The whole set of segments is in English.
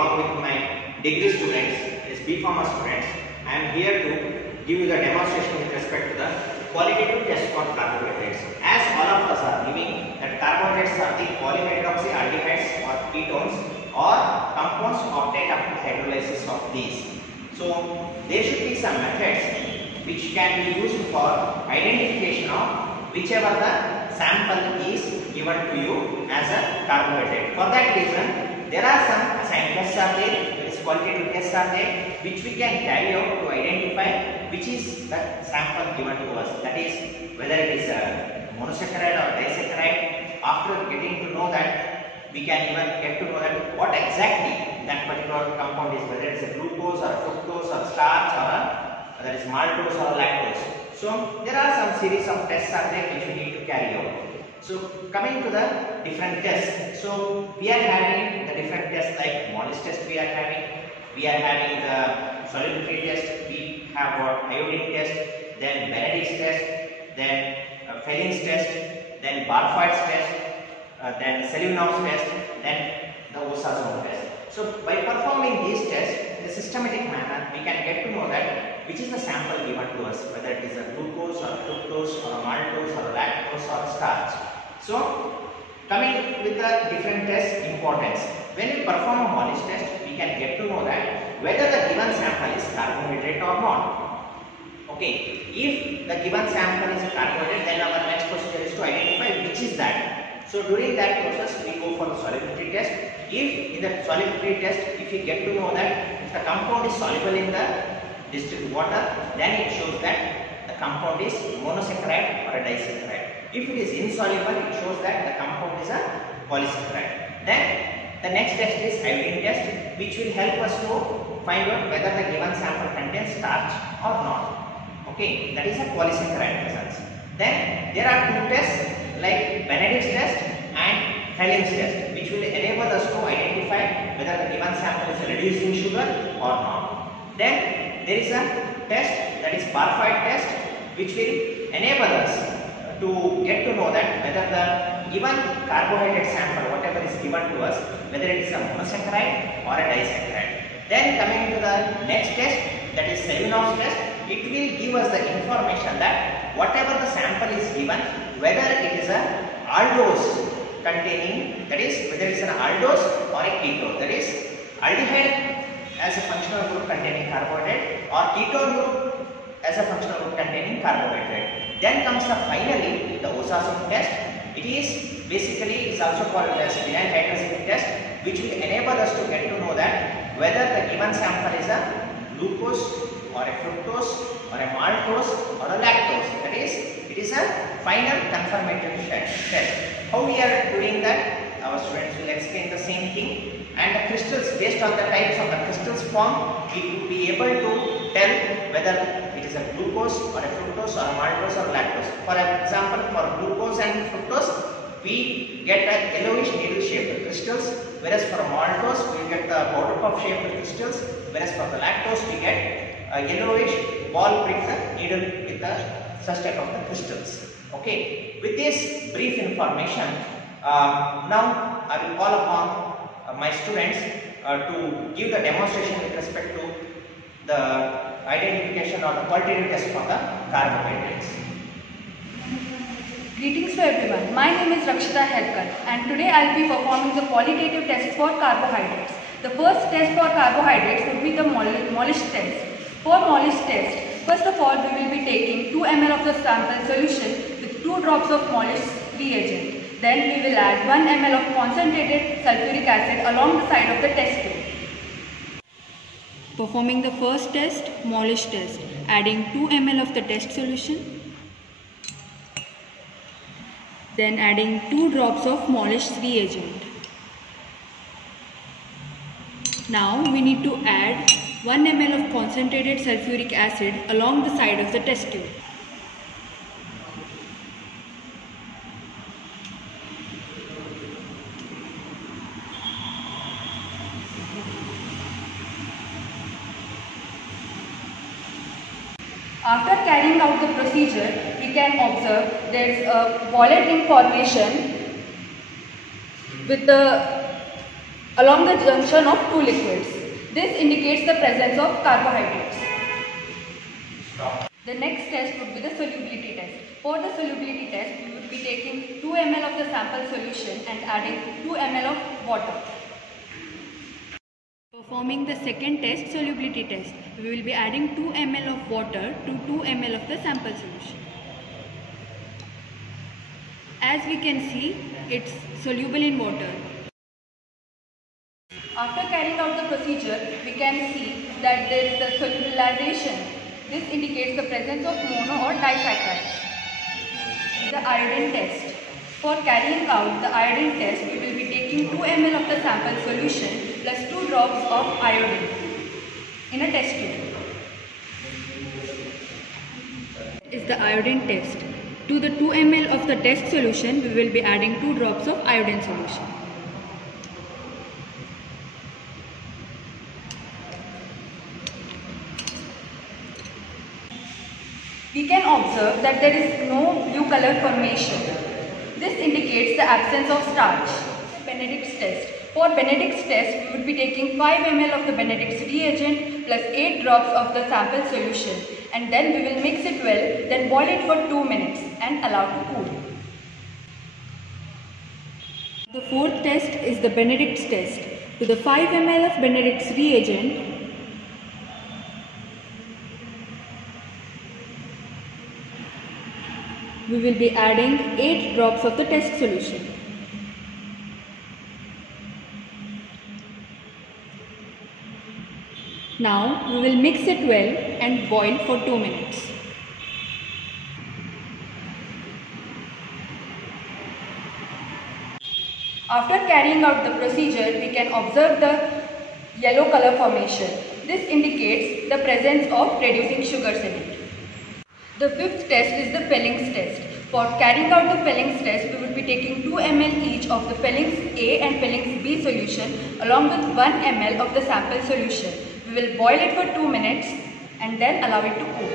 along with my degree students, is B.Pharma students. I am here to give you the demonstration with respect to the qualitative test for carbohydrates. As all of us are knowing that carbohydrates are the polyhydroxyaldehydes or ketones or compounds obtained after hydrolysis of these. So there should be some methods which can be used for identification of whichever the sample is given to you as a carbohydrate. For that reason, there are some assigned tests are there, there is qualitative tests are there, which we can carry out to identify which is the sample given to us. That is, whether it is a monosaccharide or disaccharide. After getting to know that, we can even get to know that what exactly that particular compound is, whether it is a glucose or a fructose or a starch or whether it is maltose or lactose. So there are some series of tests are there which we need to carry out. So coming to the different tests, so we are having the different tests like Mollis test we are having the solubility test, we have got iodine test, then Benedict's test, then Felling's test, then Barfoed's test, then Seliwanov's test, then the Osazone test. So by performing these tests in a systematic manner, we can get to know that which is the sample given to us, whether it is a glucose or fructose or maltose or lactose or starch. So coming with the different tests importance, when we perform a Mollis test, we can get to know that whether the given sample is carbohydrate or not. Okay, if the given sample is a carbohydrate, then our next procedure is to identify which is that. So during that process, we go for the solubility test. If in the solubility test, if we get to know that if the compound is soluble in the distilled water, then it shows that the compound is monosaccharide or a disaccharide. If it is insoluble, it shows that the compound is a polysaccharide. Then the next test is iodine test, which will help us to find out whether the given sample contains starch or not. Okay, that is a polysaccharide presence. Then there are two tests like Benedict's test and Felling's test, which will enable us to identify whether the given sample is reduced in sugar or not. Then there is a test, that is Barfoed test, which will enable us to get to know that whether the given carbohydrate sample, whatever is given to us, whether it is a monosaccharide or a disaccharide. Then coming to the next test, that is Seliwanov's test, it will give us the information that whatever the sample is given, whether it is a aldose containing, that is whether it is an aldose or a ketone, that is aldehyde as a functional group containing carbohydrate or ketone group as a functional group containing carbohydrate. Then comes the finally the Osazone test. It is basically also called as vinyl hydrazine test, which will enable us to get to know that whether the given sample is a glucose or a fructose or a maltose or a lactose. That is, it is a final confirmatory test. How we are doing that? Our students will explain the same thing, and the crystals, based on the types of the crystals formed, we will be able to tell whether it is a glucose or a fructose or a maltose or lactose. For example, for glucose and fructose, we get a yellowish needle shaped crystals, whereas for maltose we get the powder puff shaped crystals, whereas for the lactose we get a yellowish ball prick needle with the such type of the crystals. Okay, with this brief information, now I will call upon my students to give the demonstration with respect to the identification or the qualitative test for the carbohydrates. Greetings to everyone. My name is Rakshita Hedkar, and today I will be performing the qualitative test for carbohydrates. The first test for carbohydrates would be the Mollis test. For Mollis test, first of all we will be taking 2 ml of the sample solution with 2 drops of Mollis reagent. Then we will add 1 ml of concentrated sulfuric acid along the side of the test tube. Performing the first test, Mollis test, adding 2 ml of the test solution. Then adding 2 drops of Mollis reagent. Now we need to add 1 ml of concentrated sulfuric acid along the side of the test tube. After carrying out the procedure, we can observe there is a wallet ring formation with the along the junction of two liquids. This indicates the presence of carbohydrates. The next test would be the solubility test. For the solubility test, we would be taking 2 ml of the sample solution and adding 2 ml of water. Performing the second test, solubility test, we will be adding 2 ml of water to 2 ml of the sample solution. As we can see, it's soluble in water. After carrying out the procedure, we can see that there is a solubilization. This indicates the presence of mono or disaccharides. The iodine test. For carrying out the iodine test, we will be taking 2 ml of the sample solution plus 2 drops of iodine in a test tube. Is the iodine test. To the 2 ml of the test solution, we will be adding 2 drops of iodine solution. We can observe that there is no blue color formation. This indicates the absence of starch. Benedict's test. For Benedict's test, we would be taking 5 ml of the Benedict's reagent plus 8 drops of the sample solution, and then we will mix it well, then boil it for 2 minutes and allow to cool. The fourth test is the Benedict's test. To the 5 ml of Benedict's reagent, we will be adding 8 drops of the test solution. Now we will mix it well and boil for 2 minutes. After carrying out the procedure, we can observe the yellow color formation. This indicates the presence of reducing sugars in it. The fifth test is the Fellings test. For carrying out the Fellings test, we would be taking 2 ml each of the Fellings A and Fellings B solution along with 1 ml of the sample solution. We will boil it for 2 minutes and then allow it to cool.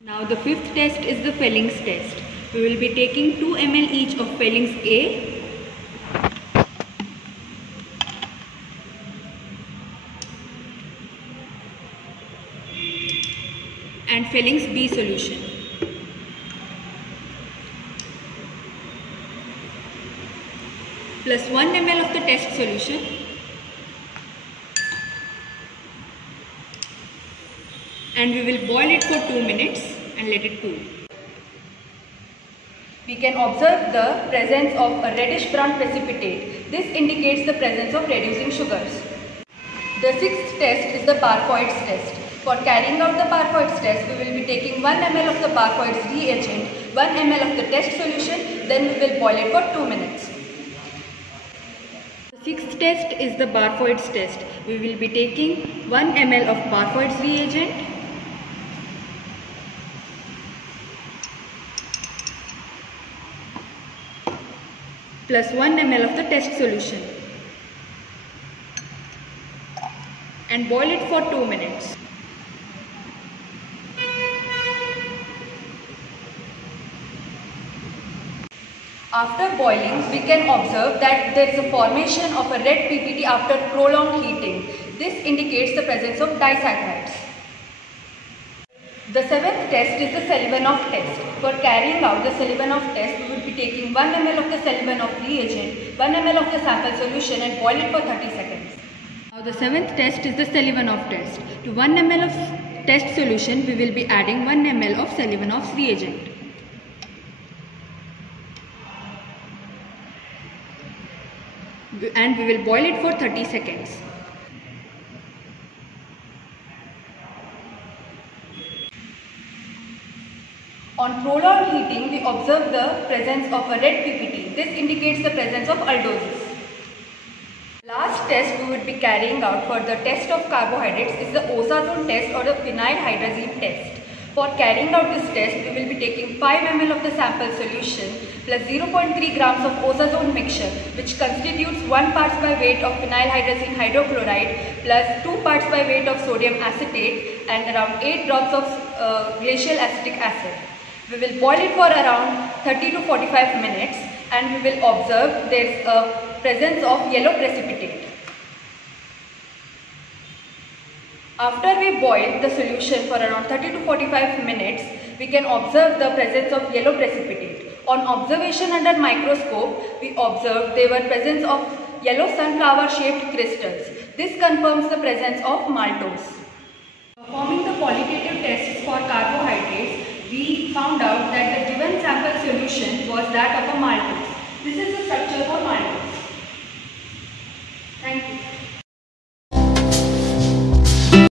Now the fifth test is the Fellings test. We will be taking 2 ml each of Fellings A and Fellings B solution. Plus 1 ml of the test solution and we will boil it for 2 minutes and let it cool. We can observe the presence of a reddish brown precipitate. This indicates the presence of reducing sugars. The sixth test is the Barfoed's test. For carrying out the Barfoed's test, we will be taking 1 ml of the Barfoed's reagent, 1 ml of the test solution, then we will boil it for 2 minutes. The sixth test is the Barfoed's test. We will be taking 1 ml of Barfoed's reagent, plus 1 ml of the test solution and boil it for 2 minutes. After boiling, we can observe that there is a formation of a red PPT after prolonged heating. This indicates the presence of disaccharides. The seventh test is the Selivanov test. For carrying out the Selivanov test, we will be taking 1 ml of the Selivanov reagent, 1 ml of the sample solution and boil it for 30 seconds. Now the seventh test is the Selivanov test. To 1 ml of test solution, we will be adding 1 ml of Selivanov's reagent. And we will boil it for 30 seconds. On prolonged heating, we observe the presence of a red PPT. This indicates the presence of aldosis. Last test we would be carrying out for the test of carbohydrates is the Osazone test or the phenylhydrazine test. For carrying out this test, we will be taking 5 ml of the sample solution plus 0.3 grams of Osazone mixture, which constitutes 1 parts by weight of phenylhydrazine hydrochloride plus 2 parts by weight of sodium acetate and around 8 drops of glacial acetic acid. We will boil it for around 30 to 45 minutes and we will observe there is a presence of yellow precipitate. After we boil the solution for around 30 to 45 minutes, we can observe the presence of yellow precipitate. On observation under microscope, we observed there were presence of yellow sunflower shaped crystals. This confirms the presence of maltose. Performing the qualitative tests for carbohydrates, we found out that the given sample solution was that of a maltose. This is the structure for maltose.